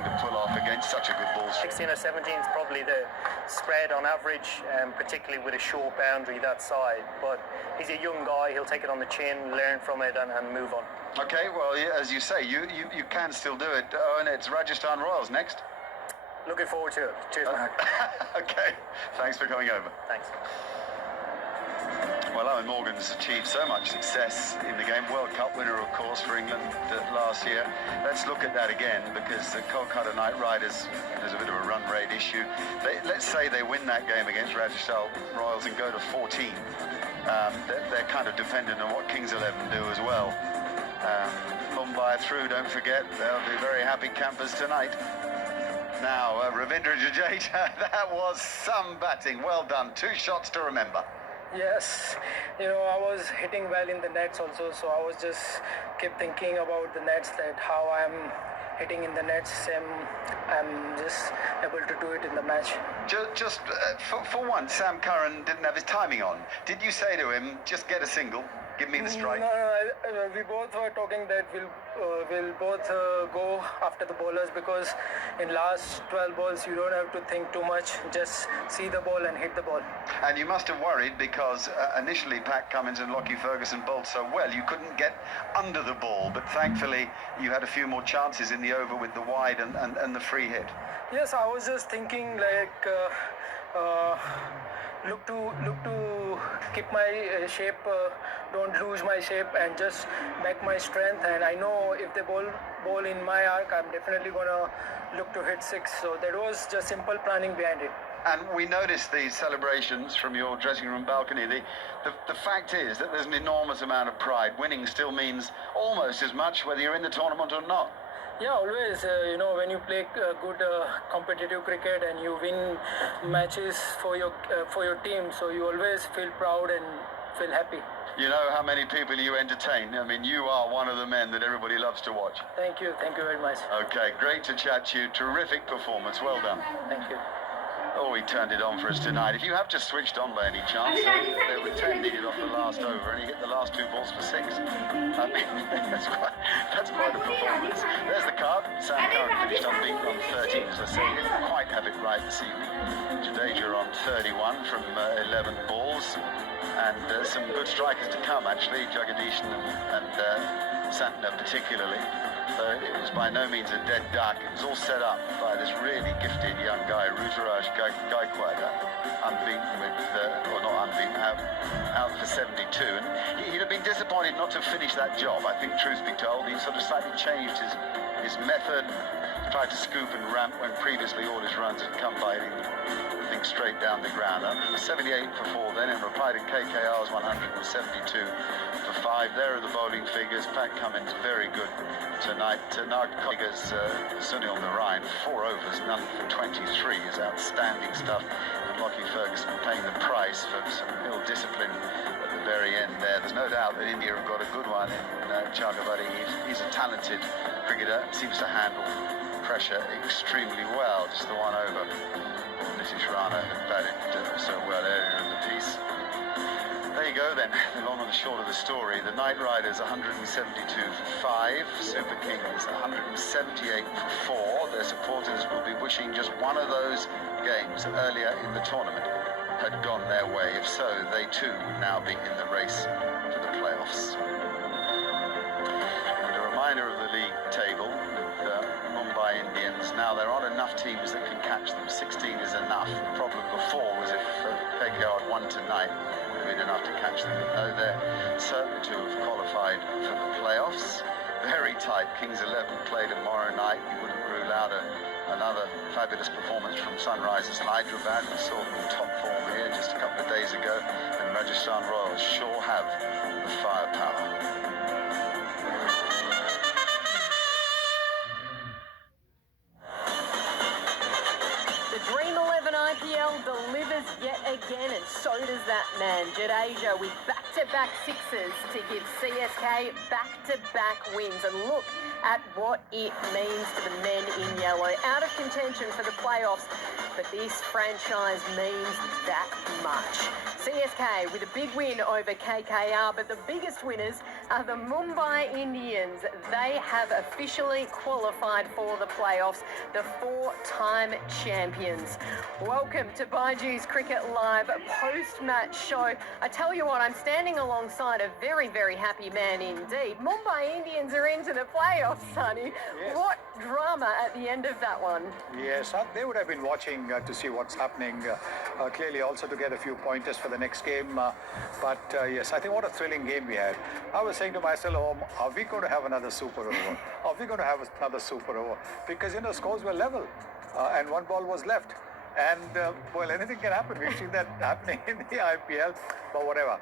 nothing to pull off against such a good ball. 16 or 17 is probably the spread on average, particularly with a short boundary that side. But he's a young guy, he'll take it on the chin, learn from it and move on. Okay, well, as you say, you can still do it. Oh, and it's Rajasthan Royals next. Looking forward to it. Cheers, Mark. Okay, thanks for coming over. Thanks. Well, Owen Morgan's achieved so much success in the game. World Cup winner, of course, for England last year. Let's look at that again, because the Kolkata Knight Riders, there's a bit of a run rate issue. Let's say they win that game against Rajasthan Royals and go to 14. They're kind of dependent on what Kings 11 do as well. Mumbai through, don't forget. They'll be very happy campers tonight. Now, Ravindra Jadeja, that was some batting. Well done. 2 shots to remember. Yes, I was hitting well in the nets also, so I was just kept thinking about the nets, that how I'm hitting in the nets, I'm just able to do it in the match. Just for once, Sam Curran didn't have his timing on. Did you say to him, just get a single, give me the strike? No, we both were talking that we'll both go after the bowlers, because in last 12 balls you don't have to think too much, just see the ball and hit the ball. And you must have worried, because initially Pat Cummins and Lockie Ferguson bowled so well, you couldn't get under the ball, but thankfully you had a few more chances in the over with the wide and the free hit. Yes, I was just thinking like look to keep my shape, don't lose my shape, and just back my strength. And I know if they bowl in my arc, I'm definitely gonna look to hit 6. So that was just simple planning behind it. And we noticed these celebrations from your dressing room balcony. The fact is that there's an enormous amount of pride. Winning still means almost as much whether you're in the tournament or not. Yeah, always. When you play good competitive cricket and you win matches for your team, so you always feel proud and feel happy. You know how many people you entertain. I mean, you are one of the men that everybody loves to watch. Thank you very much. Okay, great to chat to you. Terrific performance. Well done. Thank you. Oh, he turned it on for us tonight. If you have just switched on by any chance, there were 10 needed off the last over, and he hit the last 2 balls for 6. I mean, that's quite a performance. There's the card. Sam Curran finished unbeaten on 13, as I say. He didn't quite have it right this evening. Jadeja on 31 from 11 balls, and some good strikers to come, actually. Jagadish and Santner particularly. So it was by no means a dead duck. It was all set up by this really gifted young guy, Ruturaj Gaikwad, unbeaten with, or not unbeaten, out for 72. And he'd have been disappointed not to finish that job, I think, truth be told. He sort of slightly changed his method, tried to scoop and ramp when previously all his runs had come by hitting things straight down the ground. 78 for 4 then, in reply to KKR's 172 for 5. There are the bowling figures. Pat Cummins very good tonight. Narcotics, Sunil Narayan, 4 overs, none for 23 is outstanding stuff. And Lockie Ferguson paying the price for some ill-discipline at the very end there. There's no doubt that India have got a good one in Chakravarti. He's a talented cricketer, seems to handle pressure extremely well. Just the 1 over. Nitish Rana had batted so well earlier in the piece. There you go then, the long and the short of the story. The Knight Riders 172 for 5, Super Kings 178 for 4. Their supporters will be wishing just one of those games earlier in the tournament had gone their way. If so, they too would now be in the race for the playoffs. And a reminder of the league table with Mumbai Indians. Now there aren't enough teams that can catch them. 16 is enough. The problem before was if KKR had won tonight, enough to catch them. No, they're certain to have qualified for the playoffs. Very tight. Kings 11 play tomorrow night. You wouldn't rule out another fabulous performance from Sunrisers Hyderabad. We saw them in top form here just a couple of days ago, and Rajasthan Royals sure have the firepower. IPL delivers yet again, and so does that man, Jadeja, with back-to-back sixes to give CSK back-to-back wins. And look at what it means to the men in yellow. Out of contention for the playoffs, but this franchise means that much. CSK with a big win over KKR, but the biggest winners are the Mumbai Indians. They have officially qualified for the playoffs, the four-time champions. Welcome to Baiju's Cricket Live post-match show. I tell you what, I'm standing alongside a very, very happy man indeed. Mumbai Indians are into the playoffs, Sonny. Yes. What drama at the end of that one. Yes, they would have been watching to see what's happening, clearly also to get a few pointers for the next game. But yes, I think what a thrilling game we had. I was saying to myself, oh, are we going to have another super over? Are we going to have another super over? Because, scores were level and one ball was left. And, well, anything can happen. We've seen that happening in the IPL, but whatever.